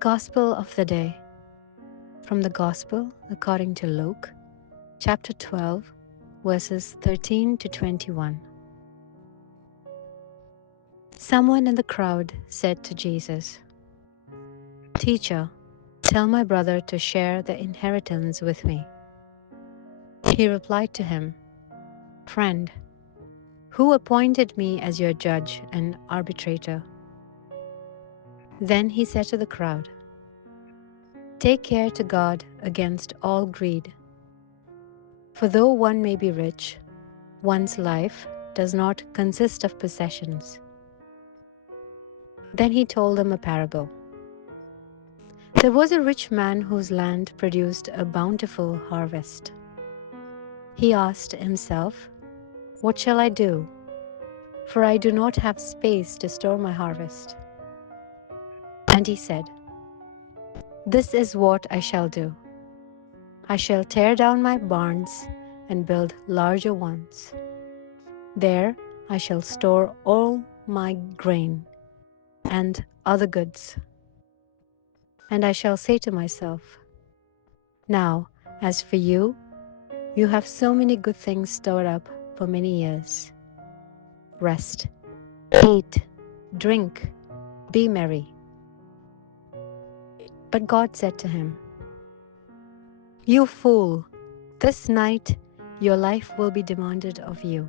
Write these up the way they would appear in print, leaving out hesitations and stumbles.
Gospel of the Day. From the Gospel according to Luke, chapter 12, verses 13 to 21. Someone in the crowd said to Jesus, "Teacher, tell my brother to share the inheritance with me." He replied to him, "Friend, who appointed me as your judge and arbitrator?" Then he said to the crowd, "Take care to guard against all greed. For though one may be rich, one's life does not consist of possessions." Then he told them a parable. There was a rich man whose land produced a bountiful harvest. He asked himself, "What shall I do? For I do not have space to store my harvest." And he said, "This is what I shall do. I shall tear down my barns and build larger ones. There I shall store all my grain and other goods. And I shall say to myself, 'Now, as for you, you have so many good things stored up for many years. Rest, eat, drink, be merry.' But God said to him, 'You fool, this night your life will be demanded of you,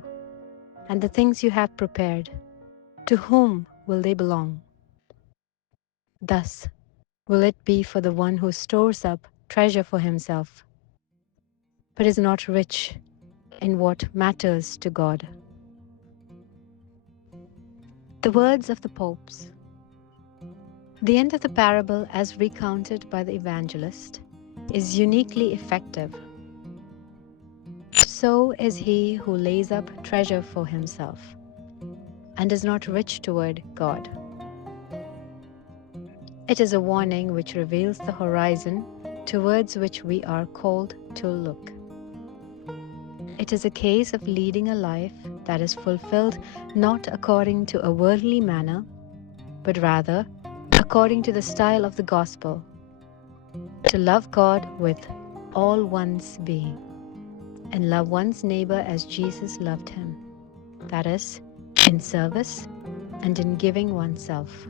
and the things you have prepared, to whom will they belong?' Thus will it be for the one who stores up treasure for himself, but is not rich in what matters to God." The words of the popes. The end of the parable, as recounted by the evangelist, is uniquely effective. So is he who lays up treasure for himself and is not rich toward God. It is a warning which reveals the horizon towards which we are called to look. It is a case of leading a life that is fulfilled not according to a worldly manner, but rather according to the style of the gospel, to love God with all one's being and love one's neighbor as Jesus loved him, that is, in service and in giving oneself.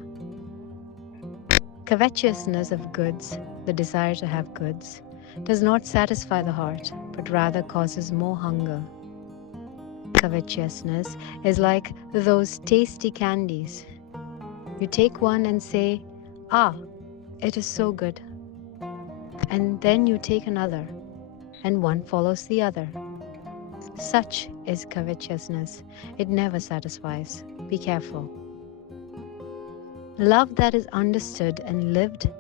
Covetousness of goods, the desire to have goods, does not satisfy the heart, but rather causes more hunger. Covetousness is like those tasty candies. You take one and say, "Ah, it is so good." And then you take another, and one follows the other. Such is covetousness. It never satisfies. Be careful. Love that is understood and lived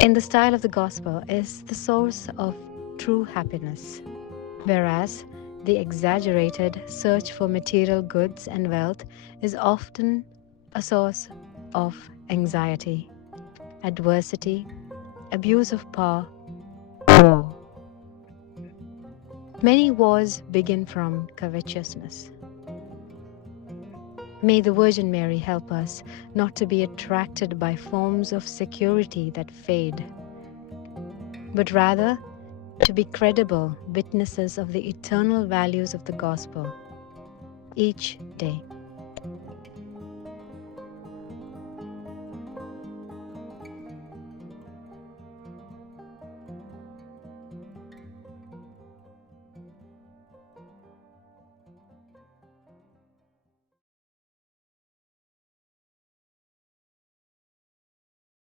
in the style of the gospel is the source of true happiness, whereas the exaggerated search for material goods and wealth is often a source of anxiety, adversity, abuse of power, war. Many wars begin from covetousness. May the Virgin Mary help us not to be attracted by forms of security that fade, but rather to be credible witnesses of the eternal values of the gospel each day.